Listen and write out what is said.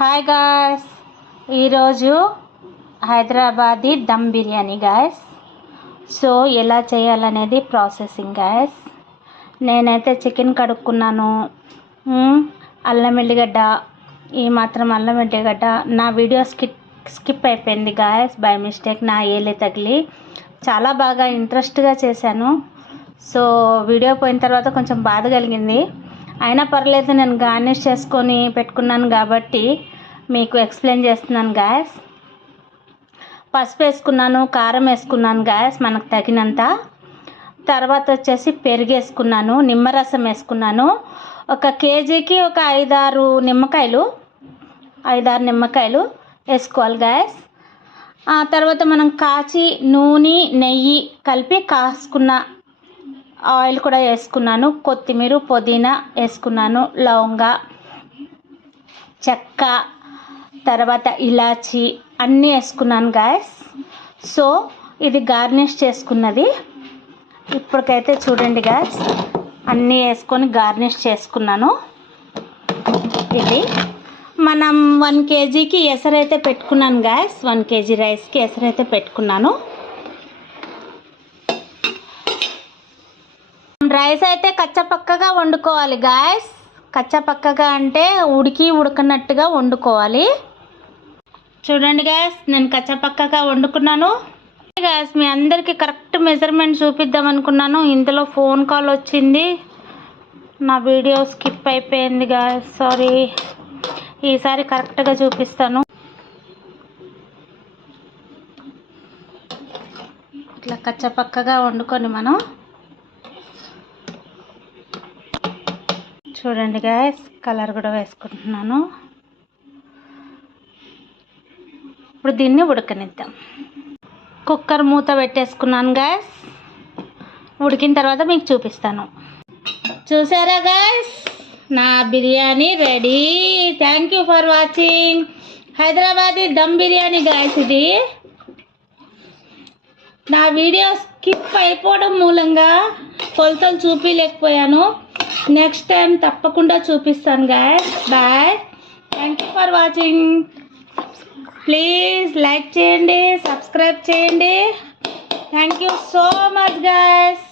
Hi guys, ఈరోజు Hyderabadi dum biryani guys. So ఎలా చేయాలనేది ప్రాసెసింగ్ గాయ్స్. నేనైతే చికెన్ కడుక్కున్నాను. అల్లం ఎల్లిగడ్డ, ఈ మాత్రం అల్లం ఎల్లిగడ్డ. నా వీడియో స్కిప్ అయిపోయింది గాయ్స్ బై మిస్టేక్. నా ఏలే తగిలి చాలా బాగా ఇంట్రెస్ట్గా చేశాను. సో వీడియో పోయిన తర్వాత కొంచెం బాధ కలిగింది. అయినా పర్లేదు, నేను గార్నిష్ చేసుకొని పెట్టుకున్నాను కాబట్టి మీకు ఎక్స్ప్లెయిన్ చేస్తున్నాను గాయస్. పసుపు వేసుకున్నాను, కారం వేసుకున్నాను గాయస్ మనకు తగినంత. తర్వాత వచ్చేసి పెరుగు వేసుకున్నాను, నిమ్మరసం వేసుకున్నాను. ఒక కేజీకి ఒక 5-6 నిమ్మకాయలు వేసుకోవాలి గాయస్. ఆ తర్వాత మనం కాచి నూనె నెయ్యి కలిపి కాసుకున్న ఆయిల్ కూడా వేసుకున్నాను. కొత్తిమీర పుదీనా వేసుకున్నాను, లవంగ చెక్క, తర్వాత ఇలాచి అన్నీ వేసుకున్నాను గాయస్. సో ఇది గార్నిష్ చేసుకున్నది. ఇప్పటికైతే చూడండి గాయస్, అన్నీ వేసుకొని గార్నిష్ చేసుకున్నాను. ఇది మనం 1 కేజీకి ఎసరైతే పెట్టుకున్నాను గాయస్. 1 కేజీ రైస్కి ఎసరైతే పెట్టుకున్నాను. రైస్ అయితే కచ్చపక్కగా వండుకోవాలి గాయస్. కచ్చపక్కగా అంటే ఉడకనట్టుగా వండుకోవాలి. చూడండి గాయస్, నేను కచ్చపక్కగా వండుకున్నాను గాయస్. మీ అందరికీ కరెక్ట్ మెజర్మెంట్ చూపిద్దాం అనుకున్నాను. ఇందులో ఫోన్ కాల్ వచ్చింది, నా వీడియో స్కిప్ అయిపోయింది గాయస్, సారీ. ఈసారి కరెక్ట్గా చూపిస్తాను. ఇట్లా కచ్చపక్కగా వండుకొని మనం చూడండి గాయస్, కలర్ కూడా వేసుకుంటున్నాను. ఇప్పుడు దీన్ని ఉడకనిద్దాం. కుక్కర్ మూత పెట్టేసుకున్నాను గాయస్. ఉడికిన తర్వాత మీకు చూపిస్తాను. చూసారా గాయస్, నా biryani ready. Thank you for watching. Hyderabadi dum biryani guys. ఇది నా వీడియో స్కిప్ అయిపోవడం మూలంగా కొలతలు చూపించలేకపోయాను. నెక్స్ట్ టైం తప్పకుండా చూపిస్తాను guys. Bye, thank you for watching. Please like చేయండి, సబ్స్క్రైబ్ చేయండి. Thank you so much guys.